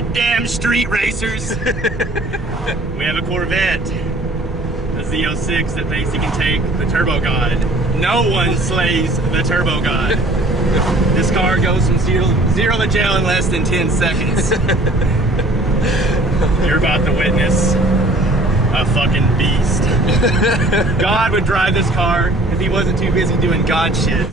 goddamn street racers. We have a Corvette, a Z06 that thinks he can take the Turbo God. No one slays the Turbo God. This car goes from zero to jail in less than 10 seconds. You're about to witness a fucking beast. God would drive this car if he wasn't too busy doing God shit.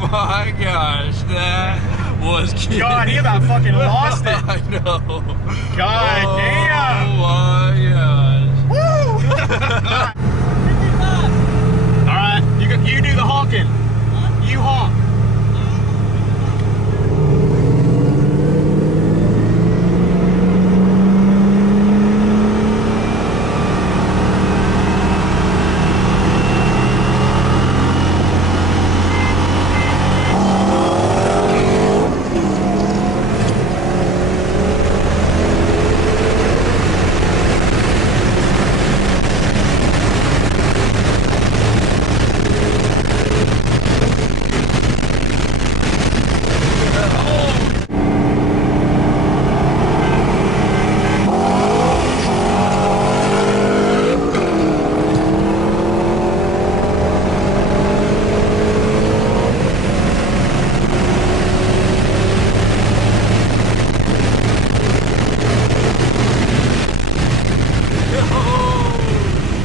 Oh my gosh, that was cute. God, he about fucking lost it. I know. God damn. Oh my gosh. Woo!